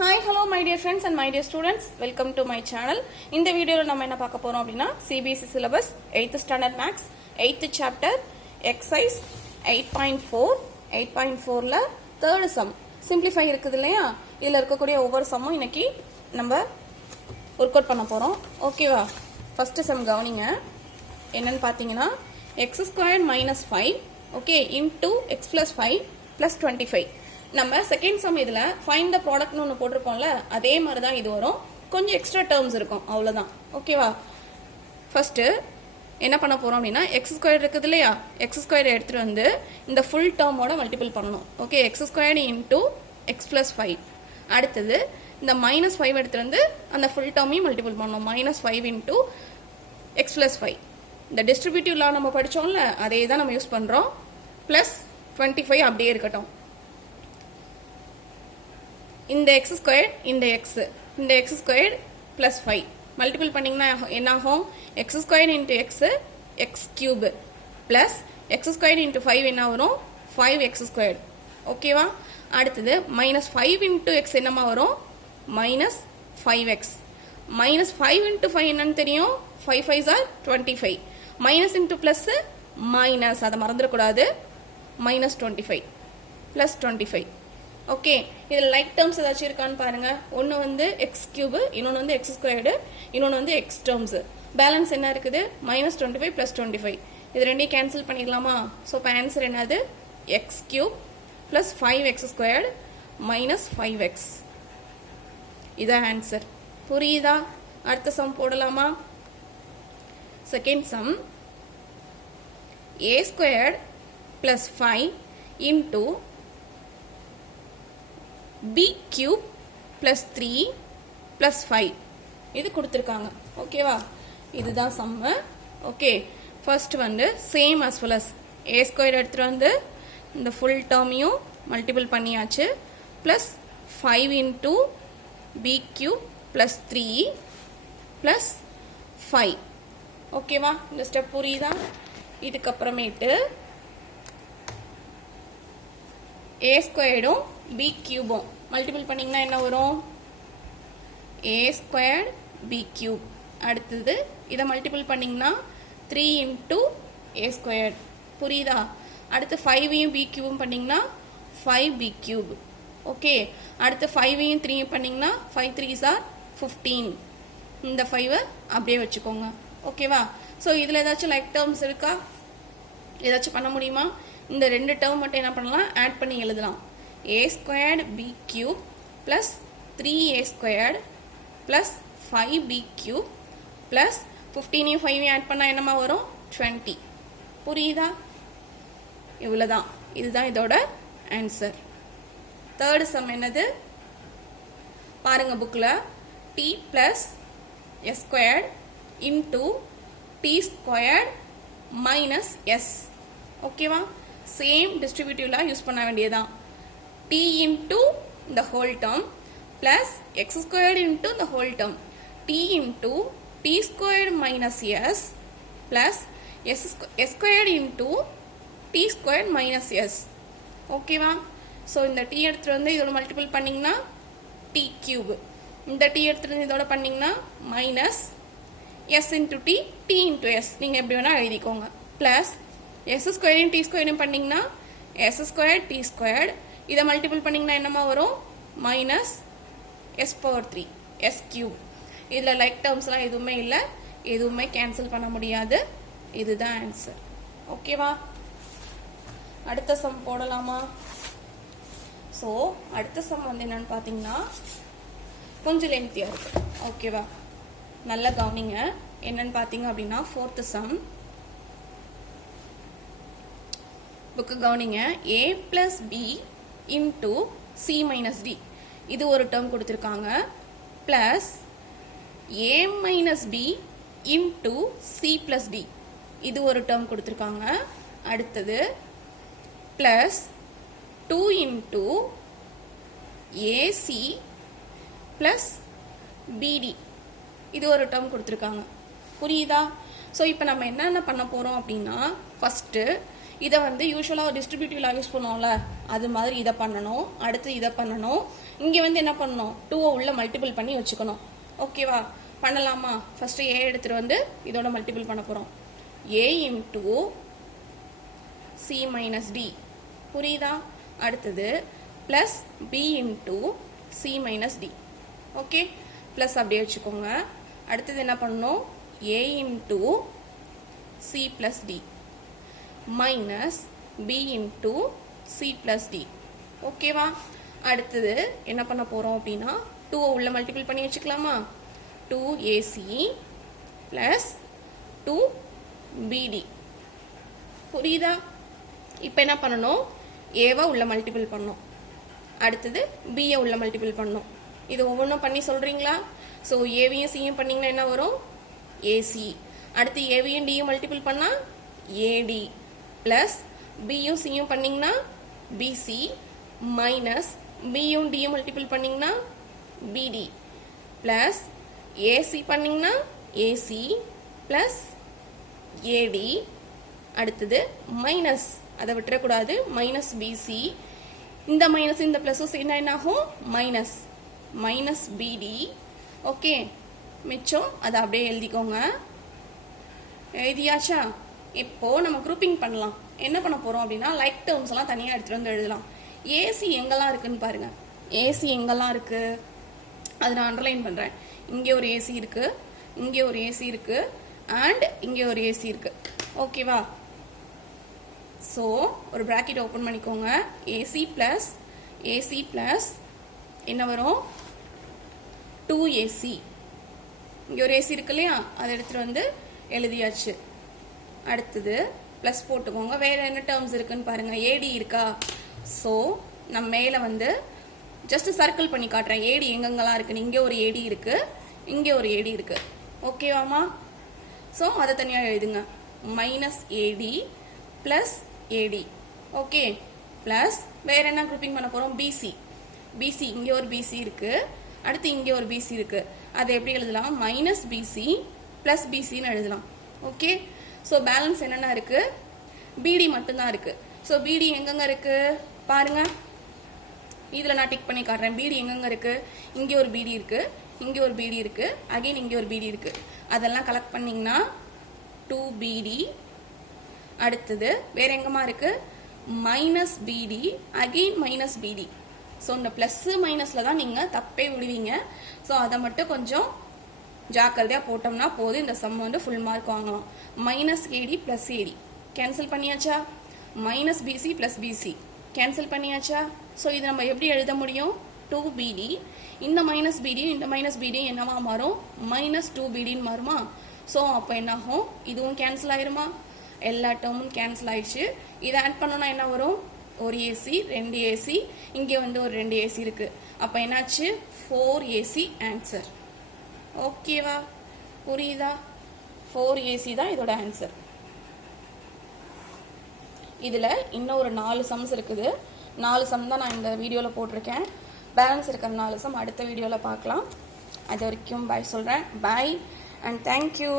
Hi, hello my dear friends and my dear students. Welcome to my channel. In the video, நம்ம என்ன பார்க்க போறோம் அப்படினா CBSE syllabus 8th standard maths 8th chapter exercise 8.4ல third sum simplify இருக்குது இல்லையா? இதுல இருக்கக்கூடிய ஒவ்வொரு சம்மும் இன்னைக்கு நம்ம work out பண்ண போறோம். ஓகேவா? first sum கவனிங்க. என்னன்னு பாத்தீங்கன்னா x squared minus 5 okay into x plus 5 plus 25. நம்ம செகண்ட் சம் இதுல ஃபைண்ட் த ப்ராடக்ட்னு ஒன்று போட்டிருப்போம்ல அதே மாதிரி தான் இது வரும், கொஞ்சம் எக்ஸ்ட்ரா டேர்ம்ஸ் இருக்கும், அவ்வளோதான். ஓகேவா? ஃபர்ஸ்ட் என்ன பண்ண போறோம் அப்படின்னா எக்ஸ் ஸ்கொயர் இருக்குது இல்லையா, எக்ஸ் ஸ்கொயர் எடுத்துட்டு வந்து இந்த ஃபுல் டேர்மோட மல்டிபிள் பண்ணணும். Okay, X square into X plus 5. அடுத்தது இந்த மைனஸ் 5 எடுத்துட்டு வந்து அந்த ஃபுல் டேர்மையும் மல்டிபிள் பண்ணணும். Minus 5 into X plus 5. இந்த டிஸ்ட்ரிபியூட்டிவ் லா நம்ம படித்தோம்ல அதே தான் நம்ம யூஸ் பண்ணுறோம். ப்ளஸ் 25 அப்படியே இருக்கட்டும். இந்த x ஸ்கொயர் இந்த x ஸ்கொயர் ப்ளஸ் 5 மல்டிபிள் பண்ணிங்கன்னா என்ன ஆகும்? x square into X cube plus X square into 5 என்ன வரும்? 5x square. ஓகேவா? அடுத்தது மைனஸ் 5 இன்ட்டு எக்ஸ் என்னமா வரும்? Minus 5x. மைனஸ் 5 இன்ட்டு 5 என்னன்னு தெரியும்? 5 5s are 25. Minus into plus minus, அதை மறந்துடக்கூடாது. Minus 25 plus 25. ஓகே, இதில் லைக் டேர்ம்ஸ் ஏதாச்சும் இருக்கான்னு பாருங்க. ஒன்று வந்து எக்ஸ் கியூபு, இன்னொன்று வந்து எக்ஸ் ஸ்கொயர்டு, இன்னொன்று வந்து எக்ஸ் டேர்ம்ஸ். பேலன்ஸ் என்ன இருக்குது? Minus 25 plus 25. இது ரெண்டையும் கேன்சல் பண்ணிக்கலாமா? ஸோ இப்போ ஆன்சர் என்னது? X cube plus 5x squared minus 5x. இதான் ஆன்சர். புரியுதா? அடுத்த சம் போடலாமா? Second sum a squared plus 5 into b cube plus 3 plus 5 இது கொடுத்திருக்காங்க. ஓகேவா? இதுதான் சம்மு. ஓகே, ஃபர்ஸ்ட் வந்து same as well as a square எடுத்துட்டு வந்து இந்த ஃபுல் டேர்மையும் மல்டிபிள் பண்ணியாச்சு. Plus 5 into b cube plus 3 plus 5. ஓகேவா? இந்த ஸ்டெப் புரியுதா? இதுக்கப்புறமேட்டு a ஸ்கொயர்டும் b கியூபும் மல்டிபிள் பண்ணிங்கன்னா என்ன வரும்? a squared b cube. அடுத்தது இதை மல்டிபிள் பண்ணிங்கன்னா 3 இன்டூ a ஸ்கொயர்ட். புரியுதா? அடுத்து 5ஐயும் b கியூபும் பண்ணிங்கன்னா 5b கியூப். ஓகே, அடுத்து 5ஐயும் 3ஐயும் பண்ணிங்கன்னா 5 3s are 15. இந்த 5 அப்படியே வச்சுக்கோங்க. ஓகேவா? ஸோ இதில் ஏதாச்சும் லைக் டேர்ம்ஸ் இருக்கா? ஏதாச்சும் பண்ண முடியுமா? இந்த ரெண்டு டேர்ம் மட்டும் என்ன பண்ணலாம்? ஆட் பண்ணி எழுதலாம். a squared b cube plus 3a squared plus 5b cube plus 15ஐயும் 5ஐயும் ஆட் பண்ணால் என்னமா வரும்? 20. புரியுதா? இவ்வளோதான். இதுதான் இதோட ஆன்சர். தேர்டு சம் என்னது பாருங்க புக்கில். t plus s squared into t squared minus s. ஓகேவா? சேம் டிஸ்ட்ரிபியூட்டிவ்ல யூஸ் பண்ண வேண்டியதான். t into the whole term plus x squared into the whole term. t into t squared minus s plus s squared into t squared minus s. ஓகேவா? So இந்த t எடுத்துட்டு வந்து இதோட multiple பண்ணிங்கன்னா t cube. இந்த t எடுத்துட்டு வந்து இதோட பண்ணிங்கன்னா minus s into t, t into s. நீங்கள் எப்படி வேணால் எழுதிக்கோங்க. ப்ளஸ் s ஸ்கொயரையும் t ஸ்கொயரையும் பண்ணிங்கன்னா s ஸ்கொயர் t ஸ்கொயர்டு. இதை மல்டிபிள் பண்ணிங்கன்னா என்னமா வரும்? Minus s power 3 s cube. இதில் லைக் டேர்ம்ஸ்லாம் எதுவுமே இல்லை, எதுவுமே கேன்சல் பண்ண முடியாது. இதுதான் ஆன்சர். ஓகேவா? அடுத்த சம் போடலாமா? ஸோ அடுத்த சம் வந்து என்னன்னு பார்த்தீங்கன்னா கொஞ்சம் லென்த்தியாக இருக்கு. ஓகேவா? நல்லா கவனிங்க. என்னன்னு பார்த்தீங்க அப்படின்னா ஃபோர்த்து சம். புக்கு கவனிங்க. a plus b into c minus d இது ஒரு டேர்ம் கொடுத்துருக்காங்க. Plus a minus b into c plus d இது ஒரு டேர்ம் கொடுத்துருக்காங்க. அடுத்தது plus 2 into ac plus bd இது ஒரு டேர்ம் கொடுத்துருக்காங்க. புரியுதா? ஸோ இப்போ நம்ம என்னென்ன பண்ண போகிறோம் அப்படின்னா ஃபஸ்ட்டு இதை வந்து யூஸ்வலாக டிஸ்ட்ரிபியூட்டிவ்ல யூஸ் பண்ணுவோம்ல அது மாதிரி இதை பண்ணணும். அடுத்து இதை பண்ணணும். இங்கே வந்து என்ன பண்ணணும், 2 உள்ள மல்டிபிள் பண்ணி வச்சுக்கணும். ஓகேவா? பண்ணலாமா? ஃபர்ஸ்ட் ஏ எடுத்துகிட்டு வந்து இதோட மல்டிபிள் பண்ண போகிறோம். A into C minus D. புரியுதா? அடுத்தது plus B into C minus D. Okay, plus அப்படியே வச்சுக்கோங்க. அடுத்தது என்ன பண்ணணும், A into C plus D minus B into C plus D. ஓகேவா? அடுத்தது என்ன பண்ண போகிறோம் அப்படின்னா 2 உள்ள மல்டிபிள் பண்ணி வச்சுக்கலாமா? 2ac plus 2bd. புரியுதா? இப்போ என்ன பண்ணணும், ஏவை உள்ள மல்டிபிள் பண்ணணும். அடுத்தது பியை உள்ள மல்டிபிள் பண்ணணும். இது ஒவ்வொன்றும் பண்ணி சொல்கிறீங்களா? ஸோ ஏவியும் சியும் பண்ணிங்கன்னா என்ன வரும், ஏசி. அடுத்து ஏவியும் டியும் மல்டிபிள் பண்ணால் ஏடி ப்ளஸ் பியும் சியும் பண்ணிங்கன்னா பிசி மைனஸ் பியும் டியும் மல்டிபிள் பண்ணிங்கன்னா பிடி ப்ளஸ் ஏசி பண்ணிங்கன்னா ஏசி ப்ளஸ் ஏடி. அடுத்தது மைனஸ், அதை விட்டுறக்கூடாது, மைனஸ் பிசி. இந்த மைனஸ் இந்த ப்ளஸும் சேர்ந்தா என்ன ஆகும், மைனஸ் மைனஸ் பிடி. ஓகே, மிச்சம் அதை அப்படியே எழுதிக்கோங்க. எழுதியாச்சா? இப்போ நம்ம குரூப்பிங் பண்ணலாம். என்ன பண்ண போகிறோம் அப்படின்னா லைக் டேர்ம்ஸ் எல்லாம் தனியாக எடுத்துகிட்டு வந்து எழுதலாம். ஏசி எங்கெல்லாம் இருக்குன்னு பாருங்க. ஏசி எங்கெல்லாம் இருக்கு அது நான் அண்டர்லைன் பண்ணுறேன். இங்கே ஒரு ஏசி இருக்கு, இங்கே ஒரு ஏசி இருக்கு, அண்ட் இங்கே ஒரு ஏசி இருக்கு. ஓகேவா? ஸோ ஒரு ப்ராக்கெட் ஓப்பன் பண்ணிக்கோங்க. ஏசி ப்ளஸ் என்ன வரும், 2ac. இங்கே ஒரு ஏசி இருக்கு இல்லையா, அதை எடுத்துகிட்டு வந்து எழுதியாச்சு. அடுத்தது ப்ளஸ் போட்டுக்கோங்க. வேறு என்ன டேர்ம்ஸ் இருக்குன்னு பாருங்கள். ஏடி இருக்கா? ஸோ நம்ம மேலே வந்து ஜஸ்ட் சர்க்கிள் பண்ணி காட்டுறேன் ஏடி எங்கெங்கெல்லாம் இருக்குன்னு. இங்கே ஒரு ஏடி இருக்கு, இங்கே ஒரு ஏடி இருக்கு. ஓகேவாமா? ஸோ அதை தனியாக எழுதுங்க. மைனஸ் ஏடி ப்ளஸ் ஏடி. ஓகே, ப்ளஸ் வேற என்ன குரூப்பிங் பண்ண போகிறோம், பிசி. இங்கே ஒரு பிசி இருக்கு, அடுத்து இங்கே ஒரு பிசி இருக்கு. அதை எப்படி எழுதலாம், மைனஸ் பிசி ப்ளஸ் பிசின்னு எழுதலாம். ஓகே, ஸோ பேலன்ஸ் என்னென்ன இருக்கு, பிடி மட்டும்தான் இருக்கு. ஸோ பிடி எங்கெங்க இருக்கு பாருங்க. இதில் நான் டிக் பண்ணி காட்டுறேன். பிடி எங்கெங்க இருக்கு, இங்கே ஒரு பிடி இருக்கு, இங்கே ஒரு பிடி இருக்கு, அகைன் இங்கே ஒரு பிடி இருக்கு. அதெல்லாம் கலெக்ட் பண்ணிங்கன்னா 2bd. அடுத்தது வேற எங்கம்மா இருக்கு, மைனஸ் பிடி, அகைன் மைனஸ் பிடி. ஸோ இந்த ப்ளஸ் மைனஸில் தான் நீங்கள் தப்பே விடுவீங்க. ஸோ அதை மட்டும் கொஞ்சம் ஜாக்கிரதையாக போட்டோம்னா போதும், இந்த சம் வந்து ஃபுல் மார்க் வாங்கலாம். Minus AD plus AD cancel பண்ணியாச்சா? Minus BC plus BC cancel பண்ணியாச்சா? ஸோ இது நம்ம எப்படி எழுத முடியும், 2bd. இந்த மைனஸ் பிடியும் இந்த மைனஸ் பிடியும் என்னவா மாறும், மைனஸ் 2bdன்னு மாறுமா? ஸோ அப்போ என்னாகும், இதுவும் கேன்சல் ஆயிருமா? எல்லா டேர்மும் கேன்சல் ஆயிடுச்சு. இதை ஆட் பண்ணோன்னா என்ன வரும், ஒரு ஏசி, 2 ஏசி, இங்கே வந்து ஒரு 2 ஏசி இருக்கு. அப்போ என்னாச்சு, 4ac ஆன்சர். ஓகேவா? புரியுதா? 4ac தான் இதோட ஆன்சர். இதில் இன்னும் ஒரு 4 சம்ஸ் இருக்குது. 4 சம் தான் நான் இந்த வீடியோவில் போட்டிருக்கேன். பேலன்ஸ் இருக்கிற 4 சம் அடுத்த வீடியோவில் பார்க்கலாம். அது வரைக்கும் பாய் சொல்கிறேன். பாய் அண்ட் தேங்க்யூ.